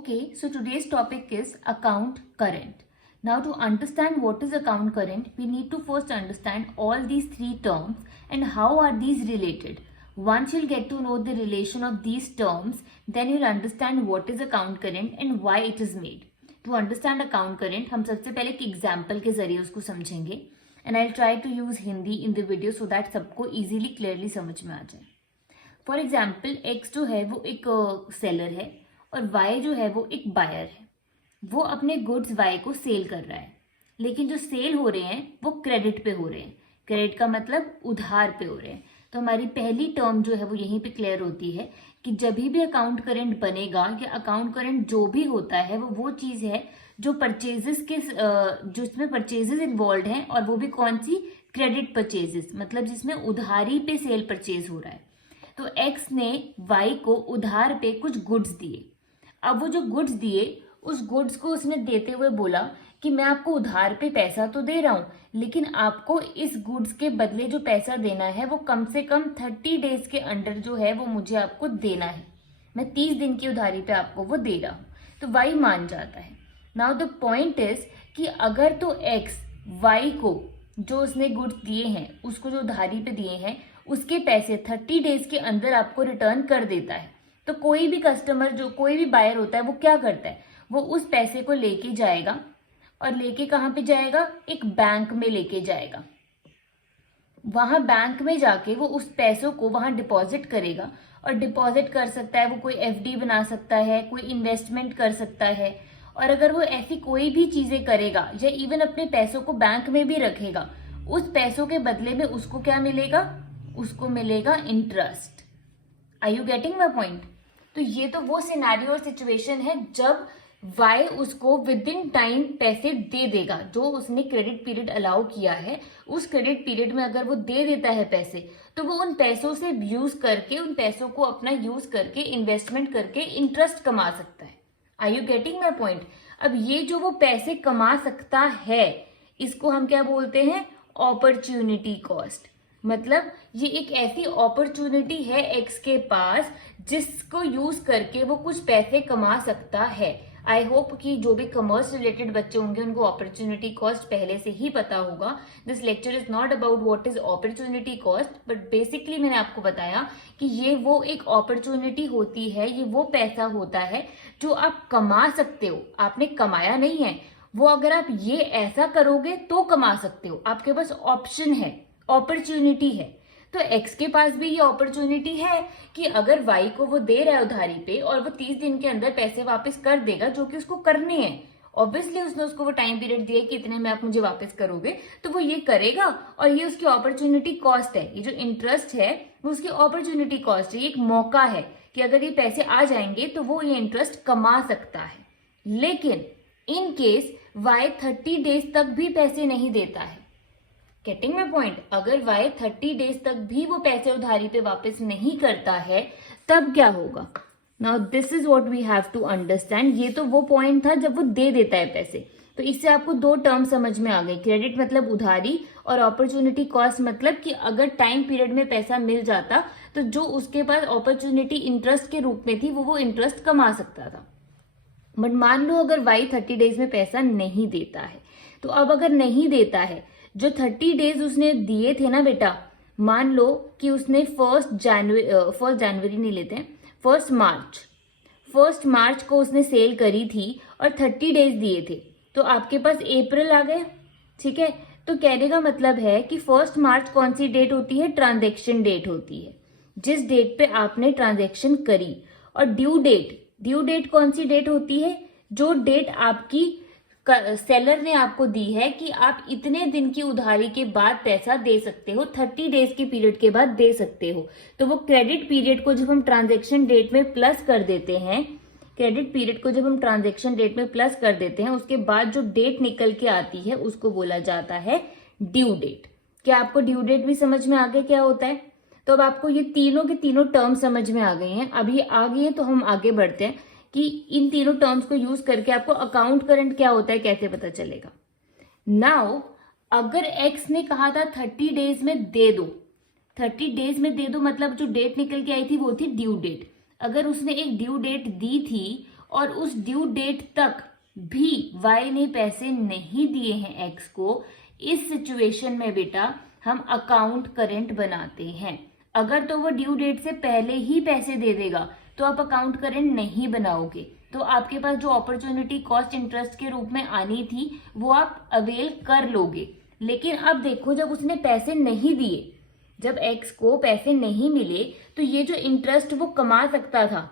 Okay, so today's topic is account current. Now, to understand what is account current, we need to first understand all these three terms and how are these related. Once you'll get to know the relation of these terms, then you'll understand what is account current and why it is made. To understand account current, हम सबसे पहले एक example के जरिए उसको समझेंगे and I'll try to use Hindi in the video so that सबको easily clearly समझ में आ जाए. फॉर एग्जाम्पल X जो है वो एक सेलर है और Y जो है वो एक बायर है. वो अपने गुड्स Y को सेल कर रहा है, लेकिन जो सेल हो रहे हैं वो क्रेडिट पे हो रहे हैं. क्रेडिट का मतलब उधार पे हो रहे हैं. तो हमारी पहली टर्म जो है वो यहीं पे क्लियर होती है कि जब भी अकाउंट करेंट बनेगा या अकाउंट करेंट जो भी होता है वो चीज़ है जो परचेजेस के जो इसमें परचेजेस इन्वॉल्व हैं और वो भी कौन सी, क्रेडिट परचेजेस, मतलब जिसमें उधारी पे सेल परचेज हो रहा है. तो X ने Y को उधार पे कुछ गुड्स दिए. अब वो जो गुड्स दिए उस गुड्स को उसने देते हुए बोला कि मैं आपको उधार पे पैसा तो दे रहा हूँ, लेकिन आपको इस गुड्स के बदले जो पैसा देना है वो कम से कम 30 डेज के अंडर जो है वो मुझे आपको देना है. मैं 30 दिन की उधारी पे आपको वो दे रहा हूँ. तो Y मान जाता है. नाउ द पॉइंट इज कि अगर तो X Y को जो उसने गुड्स दिए हैं, उसको जो उधारी पे दिए हैं, उसके पैसे 30 डेज के अंदर आपको रिटर्न कर देता है, तो कोई भी कस्टमर, जो कोई भी बायर होता है, वो क्या करता है, वो उस पैसे को लेके जाएगा और लेके कहाँ पे जाएगा, एक बैंक में लेके जाएगा. वहां बैंक में जाके वो उस पैसों को वहां डिपॉजिट करेगा और डिपॉजिट कर सकता है. वो कोई FD बना सकता है, कोई इन्वेस्टमेंट कर सकता है. और अगर वो ऐसी कोई भी चीजें करेगा या इवन अपने पैसों को बैंक में भी रखेगा, उस पैसों के बदले में उसको क्या मिलेगा, उसको मिलेगा interest. Are you getting my point? तो ये तो वो सिनेरियो और सिचुएशन है जब Y उसको विद इन टाइम पैसे दे देगा. जो उसने क्रेडिट पीरियड अलाउ किया है, उस क्रेडिट पीरियड में अगर वो दे देता है पैसे, तो वो उन पैसों से यूज करके, उन पैसों को अपना यूज करके, इन्वेस्टमेंट करके इंटरेस्ट कमा सकता है. Are you getting my point? अब ये जो वो पैसे कमा सकता है, इसको हम क्या बोलते हैं, अपॉर्चुनिटी कॉस्ट. मतलब ये एक ऐसी अपॉर्चुनिटी है X के पास जिसको यूज करके वो कुछ पैसे कमा सकता है. आई होप कि जो भी कॉमर्स रिलेटेड बच्चे होंगे उनको अपॉर्चुनिटी कॉस्ट पहले से ही पता होगा. This lecture is not about what is opportunity cost, but basically मैंने आपको बताया कि ये वो एक अपॉर्चुनिटी होती है, ये वो पैसा होता है जो आप कमा सकते हो. आपने कमाया नहीं है, वो अगर आप ये ऐसा करोगे तो कमा सकते हो. आपके पास ऑप्शन है, अपॉर्चुनिटी है. तो X के पास भी ये अपॉर्चुनिटी है कि अगर Y को वो दे रहा है उधारी पे और वो 30 दिन के अंदर पैसे वापस कर देगा जो कि उसको करने हैं. ऑब्वियसली उसने उसको वो टाइम पीरियड दिया कि इतने में आप मुझे वापस करोगे, तो वो ये करेगा और ये उसकी अपॉर्चुनिटी कॉस्ट है. ये जो इंटरेस्ट है वो उसकी अपॉर्चुनिटी कॉस्ट है. ये एक मौका है कि अगर ये पैसे आ जाएंगे तो वो ये इंटरेस्ट कमा सकता है. लेकिन इन केस Y 30 डेज तक भी पैसे नहीं देता है. Getting my point? अगर Y 30 डेज तक भी वो पैसे उधारी पे वापस नहीं करता है, तब क्या होगा? Now this is what we have to understand. ये तो वो पॉइंट था जब वो दे देता है पैसे. तो इससे आपको दो टर्म समझ में आ गई. क्रेडिट मतलब उधारी और अपॉर्चुनिटी कॉस्ट मतलब कि अगर टाइम पीरियड में पैसा मिल जाता तो जो उसके पास अपॉर्चुनिटी इंटरेस्ट के रूप में थी वो इंटरेस्ट कमा सकता था. बट मान लो अगर Y 30 डेज में पैसा नहीं देता है, तो अब अगर नहीं देता है, जो 30 डेज उसने दिए थे ना बेटा, मान लो कि उसने 1 जनवरी नहीं लेते हैं, 1 मार्च को उसने सेल करी थी और 30 डेज दिए थे. तो आपके पास अप्रैल आ गए, ठीक है. तो कहने का मतलब है कि 1 मार्च कौन सी डेट होती है, ट्रांजैक्शन डेट होती है, जिस डेट पे आपने ट्रांजैक्शन करी. और ड्यू डेट कौन सी डेट होती है, जो डेट आपकी सेलर ने आपको दी है कि आप इतने दिन की उधारी के बाद पैसा दे सकते हो, 30 डेज के पीरियड के बाद दे सकते हो. तो वो क्रेडिट पीरियड को जब हम ट्रांजैक्शन डेट में प्लस कर देते हैं, उसके बाद जो डेट निकल के आती है उसको बोला जाता है ड्यू डेट. क्या आपको ड्यू डेट भी समझ में आ गया क्या होता है? तो अब आपको ये तीनों के तीनों टर्म समझ में आ गई हैं. अभी आ गई है तो हम आगे बढ़ते हैं कि इन तीनों टर्म्स को यूज करके आपको अकाउंट करंट क्या होता है कैसे पता चलेगा. नाउ अगर X ने कहा था 30 डेज में दे दो, 30 डेज में दे दो मतलब जो डेट निकल के आई थी वो थी ड्यू डेट. अगर उसने एक ड्यू डेट दी थी और उस ड्यू डेट तक भी y ने पैसे नहीं दिए हैं x को, इस सिचुएशन में बेटा हम अकाउंट करेंट बनाते हैं। अगर तो वो ड्यू डेट से पहले ही पैसे दे देगा तो आप अकाउंट करेंट नहीं बनाओगे, तो आपके पास जो अपॉर्चुनिटी कॉस्ट इंटरेस्ट के रूप में आनी थी वो आप अवेल कर लोगे। लेकिन अब देखो, जब उसने पैसे नहीं दिए, जब एक्स को पैसे नहीं मिले, तो ये जो इंटरेस्ट वो कमा सकता था,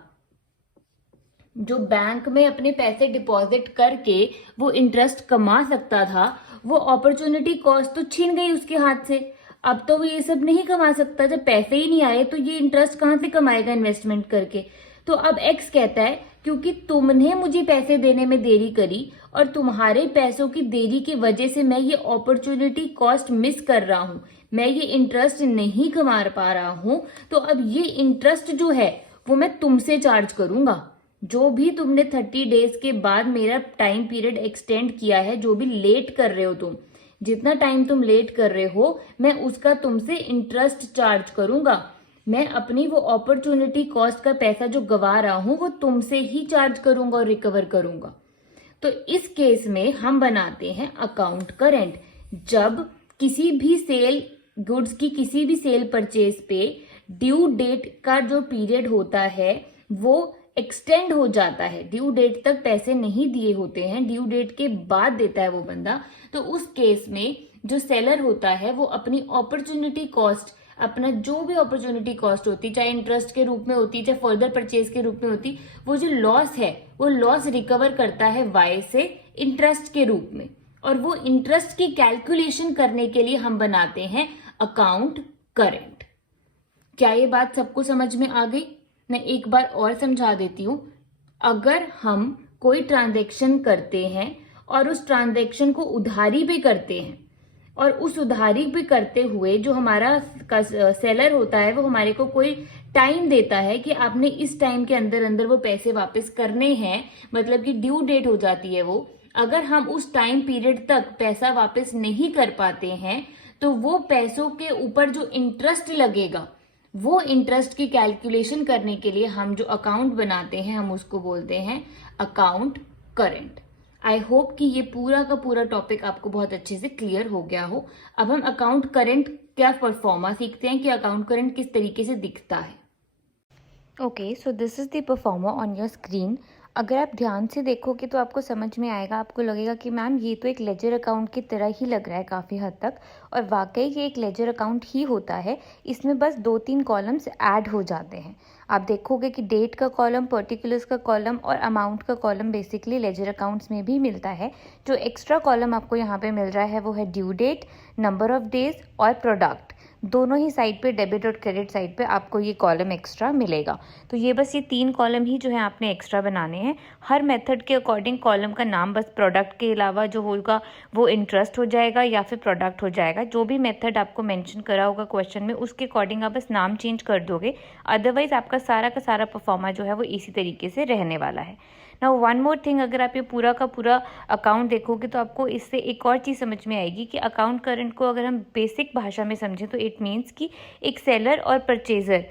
जो बैंक में अपने पैसे डिपॉजिट करके वो इंटरेस्ट कमा सकता था, वो अपॉर्चुनिटी कॉस्ट तो छीन गई उसके हाथ से। अब तो वो ये सब नहीं कमा सकता, जब पैसे ही नहीं आए तो ये इंटरेस्ट कहाँ से कमाएगा इन्वेस्टमेंट करके। तो अब एक्स कहता है क्योंकि तुमने मुझे पैसे देने में देरी करी और तुम्हारे पैसों की देरी की वजह से मैं ये अपॉर्चुनिटी कॉस्ट मिस कर रहा हूं, मैं ये इंटरेस्ट नहीं कमा पा रहा हूं, तो अब ये इंटरेस्ट जो है वो मैं तुमसे चार्ज करूंगा। जो भी तुमने 30 डेज के बाद मेरा टाइम पीरियड एक्सटेंड किया है, जो भी लेट कर रहे हो तुम, जितना टाइम तुम लेट कर रहे हो, मैं उसका तुमसे इंटरेस्ट चार्ज करूंगा। मैं अपनी वो अपॉर्चुनिटी कॉस्ट का पैसा जो गवा रहा हूं वो तुमसे ही चार्ज करूंगा और रिकवर करूंगा। तो इस केस में हम बनाते हैं अकाउंट करेंट। जब किसी भी सेल गुड्स की किसी भी सेल परचेज पे ड्यू डेट का जो पीरियड होता है वो एक्सटेंड हो जाता है, ड्यू डेट तक पैसे नहीं दिए होते हैं, ड्यू डेट के बाद देता है वो बंदा, तो उस केस में जो सेलर होता है वो अपनी अपॉर्चुनिटी कॉस्ट, अपना जो भी अपॉर्चुनिटी कॉस्ट होती, चाहे इंटरेस्ट के रूप में होती, चाहे फर्दर परचेज के रूप में होती, वो जो लॉस है वो लॉस रिकवर करता है वाई से इंटरेस्ट के रूप में। और वो इंटरेस्ट की कैलकुलेशन करने के लिए हम बनाते हैं अकाउंट करेंट। क्या ये बात सबको समझ में आ गई? मैं एक बार और समझा देती हूँ। अगर हम कोई ट्रांजैक्शन करते हैं और उस ट्रांजैक्शन को उधारी पे करते हैं और उस उधारी पे करते हुए जो हमारा सेलर होता है वो हमारे को कोई टाइम देता है कि आपने इस टाइम के अंदर अंदर वो पैसे वापस करने हैं, मतलब कि ड्यू डेट हो जाती है वो, अगर हम उस टाइम पीरियड तक पैसा वापस नहीं कर पाते हैं तो वो पैसों के ऊपर जो इंटरेस्ट लगेगा, वो इंटरेस्ट की कैलकुलेशन करने के लिए हम जो अकाउंट बनाते हैं हम उसको बोलते हैं अकाउंट करेंट। आई होप कि ये पूरा का पूरा टॉपिक आपको बहुत अच्छे से क्लियर हो गया हो। अब हम अकाउंट करेंट क्या परफॉर्मा सीखते हैं कि अकाउंट करेंट किस तरीके से दिखता है। Okay, so this is the pro forma on your screen. अगर आप ध्यान से देखोगे तो आपको समझ में आएगा, आपको लगेगा कि मैम ये तो एक लेजर अकाउंट की तरह ही लग रहा है काफ़ी हद तक, और वाकई ये एक लेजर अकाउंट ही होता है। इसमें बस 2-3 कॉलम्स ऐड हो जाते हैं। आप देखोगे कि डेट का कॉलम, पर्टिकुलर्स का कॉलम और अमाउंट का कॉलम बेसिकली लेजर अकाउंट्स में भी मिलता है। जो एक्स्ट्रा कॉलम आपको यहाँ पे मिल रहा है वो है due date, number of days और प्रोडक्ट। दोनों ही साइड पे, डेबिट और क्रेडिट साइड पे आपको ये कॉलम एक्स्ट्रा मिलेगा। तो ये बस ये 3 कॉलम ही जो है आपने एक्स्ट्रा बनाने हैं। हर मेथड के अकॉर्डिंग कॉलम का नाम बस प्रोडक्ट के अलावा जो होगा वो इंटरेस्ट हो जाएगा या फिर प्रोडक्ट हो जाएगा। जो भी मेथड आपको मेंशन करा होगा क्वेश्चन में उसके अकॉर्डिंग आप बस नाम चेंज कर दोगे, अदरवाइज आपका सारा का सारा परफॉर्मा जो है वो इसी तरीके से रहने वाला है। नाउ वन मोर थिंग, अगर आप ये पूरा का पूरा अकाउंट देखोगे तो आपको इससे एक और चीज़ समझ में आएगी कि अकाउंट करंट को अगर हम बेसिक भाषा में समझें तो इट मीन्स कि एक सेलर और परचेज़र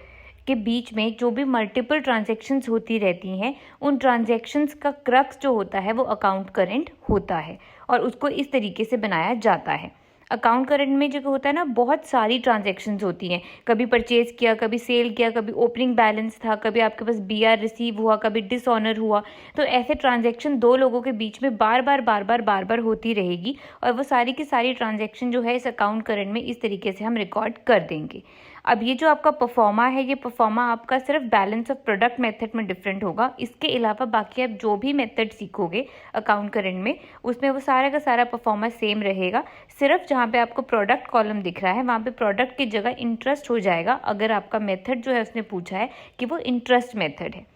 के बीच में जो भी मल्टीपल ट्रांजैक्शंस होती रहती हैं, उन ट्रांजैक्शंस का क्रक्स जो होता है वो अकाउंट करंट होता है और उसको इस तरीके से बनाया जाता है। अकाउंट करंट में जो होता है ना, बहुत सारी ट्रांजैक्शंस होती हैं। कभी परचेज किया, कभी सेल किया, कभी ओपनिंग बैलेंस था, कभी आपके पास बीआर रिसीव हुआ, कभी डिसऑनर हुआ। तो ऐसे ट्रांजैक्शन 2 लोगों के बीच में बार बार होती रहेगी और वो सारी की सारी ट्रांजैक्शन जो है इस अकाउंट करंट में इस तरीके से हम रिकॉर्ड कर देंगे। अब ये जो आपका परफॉर्मा है, ये परफॉर्मा आपका सिर्फ बैलेंस ऑफ प्रोडक्ट मेथड में डिफरेंट होगा। इसके अलावा बाकी आप जो भी मेथड सीखोगे अकाउंट करंट में, उसमें वो सारा का सारा परफॉर्मा सेम रहेगा। सिर्फ जहाँ पे आपको प्रोडक्ट कॉलम दिख रहा है वहाँ पे प्रोडक्ट की जगह इंटरेस्ट हो जाएगा, अगर आपका मेथड जो है उसने पूछा है कि वो इंटरेस्ट मेथड है।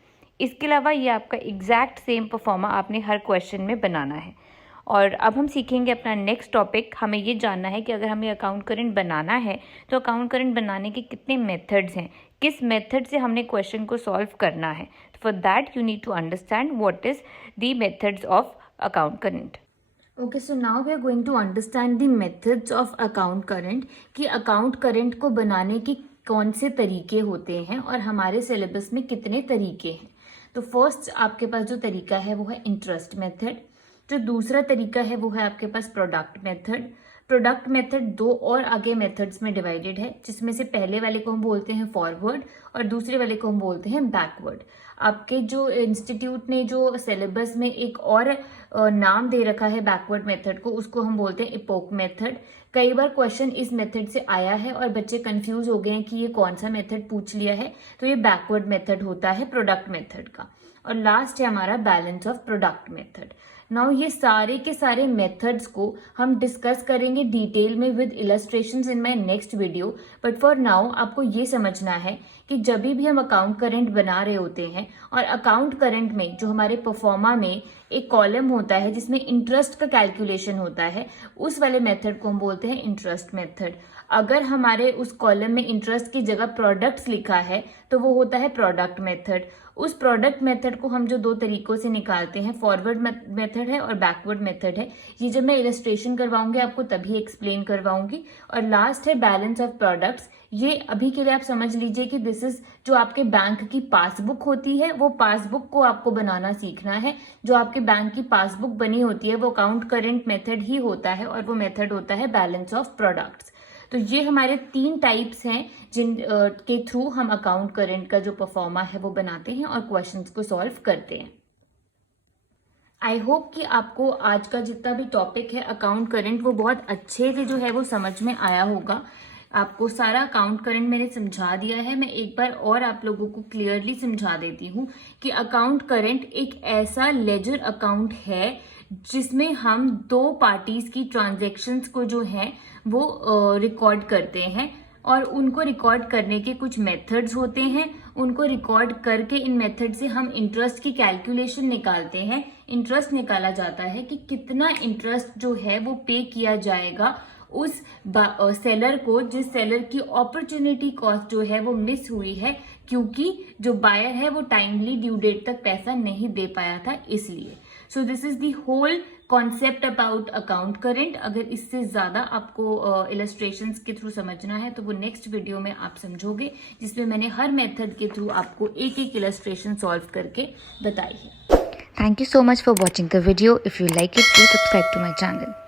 इसके अलावा ये आपका एग्जैक्ट सेम परफॉर्मा आपने हर क्वेश्चन में बनाना है। और अब हम सीखेंगे अपना नेक्स्ट टॉपिक। हमें ये जानना है कि अगर हमें अकाउंट करंट बनाना है तो अकाउंट करंट बनाने के कितने मेथड्स हैं, किस मेथड से हमने क्वेश्चन को सॉल्व करना है। For that you need to understand what is the methods of account current. Okay, so now we are going to understand the methods of account current, कि अकाउंट करंट को बनाने के कौन से तरीके होते हैं और हमारे सिलेबस में कितने तरीके हैं। तो फर्स्ट आपके पास जो तरीका है वो है इंटरेस्ट मेथड। जो दूसरा तरीका है वो है आपके पास प्रोडक्ट मेथड। प्रोडक्ट मेथड दो और आगे मेथड्स में डिवाइडेड है, जिसमें से पहले वाले को हम बोलते हैं फॉरवर्ड और दूसरे वाले को हम बोलते हैं बैकवर्ड। आपके जो इंस्टीट्यूट ने जो सिलेबस में एक और नाम दे रखा है बैकवर्ड मेथड को, उसको हम बोलते हैं इपोक मेथड। कई बार क्वेश्चन इस मेथड से आया है और बच्चे कंफ्यूज हो गए हैं कि ये कौन सा मेथड पूछ लिया है, तो ये बैकवर्ड मेथड होता है प्रोडक्ट मेथड का। और लास्ट है हमारा balance of product method. Now ये सारे के सारे मेथड्स को हम डिस्कस करेंगे डिटेल में with illustrations in my next video, but for now आपको ये समझना है कि जब भी हम अकाउंट करेंट बना रहे होते हैं और अकाउंट करेंट में जो हमारे परफॉर्मा में एक कॉलम होता है जिसमें इंटरेस्ट का कैलकुलेशन होता है, उस वाले मेथड को हम बोलते हैं इंटरेस्ट मेथड। अगर हमारे उस कॉलम में इंटरेस्ट की जगह प्रोडक्ट्स लिखा है तो वो होता है प्रोडक्ट मेथड। उस प्रोडक्ट मेथड को हम जो दो तरीकों से निकालते हैं, फॉरवर्ड मेथड है और बैकवर्ड मेथड है। ये जब मैं इलस्ट्रेशन करवाऊंगी आपको तभी एक्सप्लेन करवाऊंगी। और लास्ट है बैलेंस ऑफ प्रोडक्ट्स। ये अभी के लिए आप समझ लीजिए कि दिस इज जो आपके बैंक की पासबुक होती है, वो पासबुक को आपको बनाना सीखना है। जो आपके बैंक की पासबुक बनी होती है वो अकाउंट करेंट मेथड ही होता है और वो मेथड होता है बैलेंस ऑफ प्रोडक्ट्स। तो ये हमारे 3 टाइप्स हैं जिन के थ्रू हम अकाउंट करेंट का जो परफॉर्मा है वो बनाते हैं और क्वेश्चंस को सॉल्व करते हैं। आई होप कि आपको आज का जितना भी टॉपिक है अकाउंट करेंट वो बहुत अच्छे से जो है वो समझ में आया होगा। आपको सारा अकाउंट करेंट मैंने समझा दिया है। मैं एक बार और आप लोगों को क्लियरली समझा देती हूँ कि अकाउंट करेंट एक ऐसा लेजर अकाउंट है जिसमें हम दो पार्टीज की ट्रांजैक्शंस को जो है वो रिकॉर्ड करते हैं और उनको रिकॉर्ड करने के कुछ मेथड्स होते हैं। उनको रिकॉर्ड करके इन मेथड से हम इंटरेस्ट की कैलकुलेशन निकालते हैं। इंटरेस्ट निकाला जाता है कि कितना इंटरेस्ट जो है वो पे किया जाएगा उस सेलर को, जिस सेलर की अपॉर्चुनिटी कॉस्ट जो है वो मिस हुई है क्योंकि जो बायर है वो टाइमली ड्यू डेट तक पैसा नहीं दे पाया था इसलिए। So this is the whole concept about account current. अगर इससे ज्यादा आपको इलस्ट्रेशंस के थ्रू समझना है तो वो नेक्स्ट वीडियो में आप समझोगे, जिसमें मैंने हर मेथड के थ्रू आपको एक एक इलस्ट्रेशन सॉल्व करके बताई है। Thank you so much for watching the video. If you like it, do subscribe to my channel.